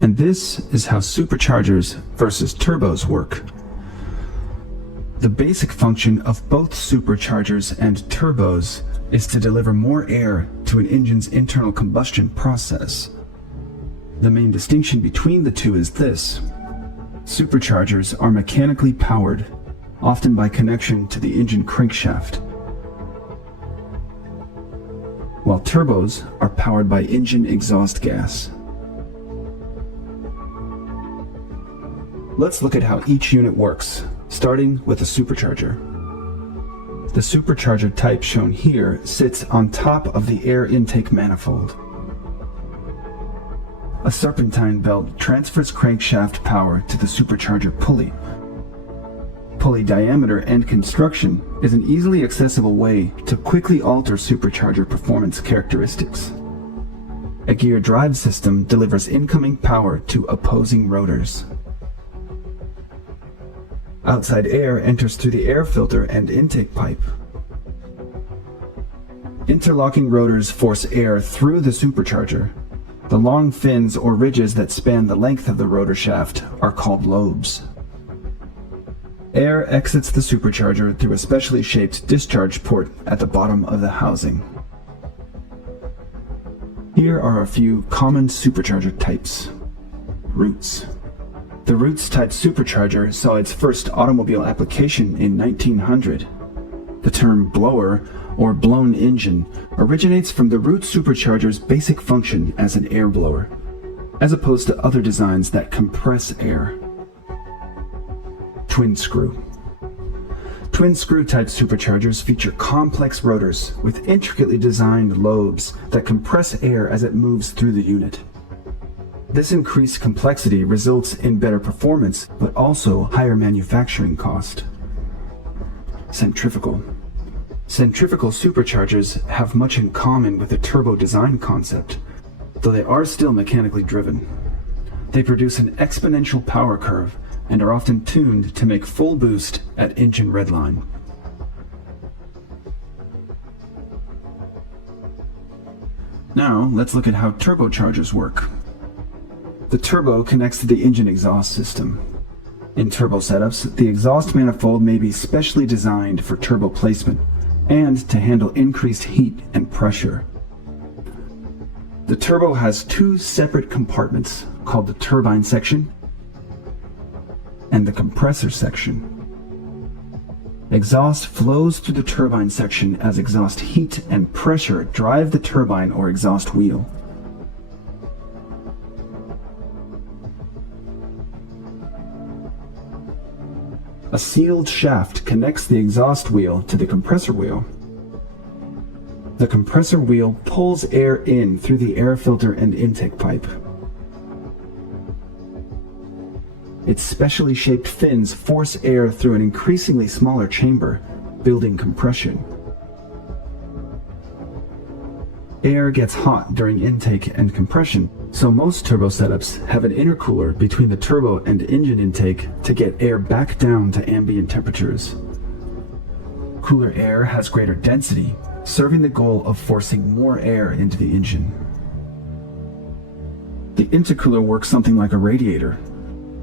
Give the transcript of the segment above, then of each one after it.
And this is how superchargers versus turbos work. The basic function of both superchargers and turbos is to deliver more air to an engine's internal combustion process. The main distinction between the two is this: superchargers are mechanically powered, often by connection to the engine crankshaft, while turbos are powered by engine exhaust gas. Let's look at how each unit works, starting with a supercharger. The supercharger type shown here sits on top of the air intake manifold. A serpentine belt transfers crankshaft power to the supercharger pulley. Pulley diameter and construction is an easily accessible way to quickly alter supercharger performance characteristics. A gear drive system delivers incoming power to opposing rotors. Outside air enters through the air filter and intake pipe. Interlocking rotors force air through the supercharger. The long fins or ridges that span the length of the rotor shaft are called lobes. Air exits the supercharger through a specially shaped discharge port at the bottom of the housing. Here are a few common supercharger types. Roots. The Roots type supercharger saw its first automobile application in 1900. The term blower or blown engine originates from the Roots supercharger's basic function as an air blower, as opposed to other designs that compress air. Twin screw. Twin screw type superchargers feature complex rotors with intricately designed lobes that compress air as it moves through the unit. This increased complexity results in better performance, but also higher manufacturing cost. Centrifugal. Centrifugal superchargers have much in common with the turbo design concept, though they are still mechanically driven. They produce an exponential power curve and are often tuned to make full boost at engine redline. Now, let's look at how turbochargers work. The turbo connects to the engine exhaust system. In turbo setups, the exhaust manifold may be specially designed for turbo placement and to handle increased heat and pressure. The turbo has two separate compartments called the turbine section and the compressor section. Exhaust flows through the turbine section as exhaust heat and pressure drive the turbine or exhaust wheel. A sealed shaft connects the exhaust wheel to the compressor wheel. The compressor wheel pulls air in through the air filter and intake pipe. Its specially shaped fins force air through an increasingly smaller chamber, building compression. Air gets hot during intake and compression, so most turbo setups have an intercooler between the turbo and engine intake to get air back down to ambient temperatures. Cooler air has greater density, serving the goal of forcing more air into the engine. The intercooler works something like a radiator.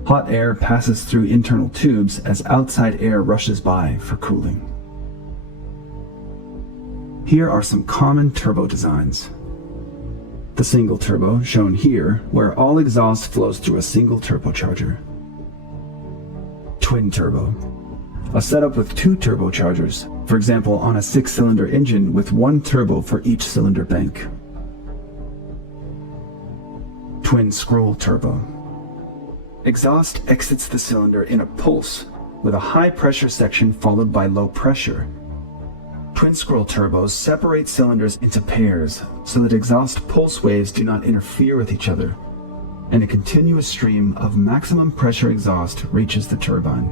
Hot air passes through internal tubes as outside air rushes by for cooling. Here are some common turbo designs. The single turbo, shown here, where all exhaust flows through a single turbocharger. Twin turbo. A setup with two turbochargers, for example on a 6-cylinder engine with one turbo for each cylinder bank. Twin scroll turbo. Exhaust exits the cylinder in a pulse, with a high pressure section followed by low pressure. Twin scroll turbos separate cylinders into pairs so that exhaust pulse waves do not interfere with each other, and a continuous stream of maximum pressure exhaust reaches the turbine.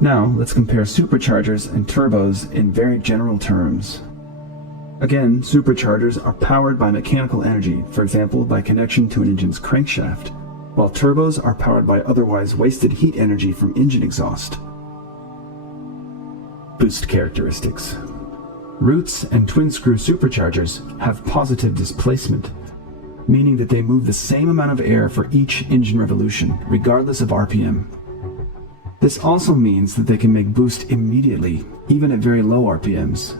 Now, let's compare superchargers and turbos in very general terms. Again, superchargers are powered by mechanical energy, for example by connection to an engine's crankshaft, while turbos are powered by otherwise wasted heat energy from engine exhaust. Boost characteristics. Roots and twin-screw superchargers have positive displacement, meaning that they move the same amount of air for each engine revolution, regardless of RPM. This also means that they can make boost immediately, even at very low RPMs,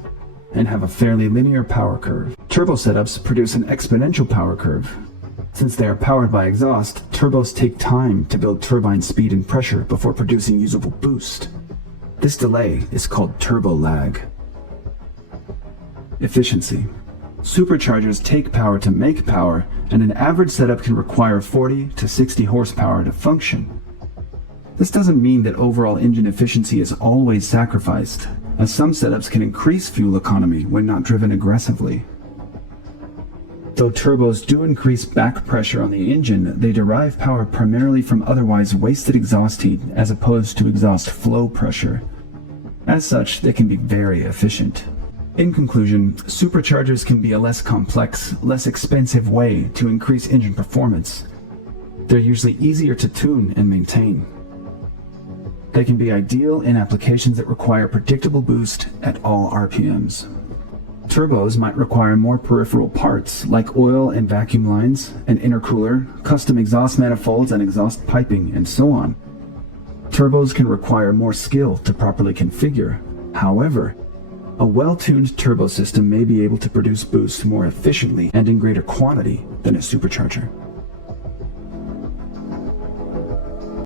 and have a fairly linear power curve. Turbo setups produce an exponential power curve. Since they are powered by exhaust, turbos take time to build turbine speed and pressure before producing usable boost. This delay is called turbo lag. Efficiency. Superchargers take power to make power, and an average setup can require 40 to 60 horsepower to function. This doesn't mean that overall engine efficiency is always sacrificed, as some setups can increase fuel economy when not driven aggressively. Though turbos do increase back pressure on the engine, they derive power primarily from otherwise wasted exhaust heat as opposed to exhaust flow pressure. As such, they can be very efficient. In conclusion, superchargers can be a less complex, less expensive way to increase engine performance. They're usually easier to tune and maintain. They can be ideal in applications that require predictable boost at all RPMs. Turbos might require more peripheral parts like oil and vacuum lines, an intercooler, custom exhaust manifolds and exhaust piping, and so on. Turbos can require more skill to properly configure. However, a well-tuned turbo system may be able to produce boost more efficiently and in greater quantity than a supercharger.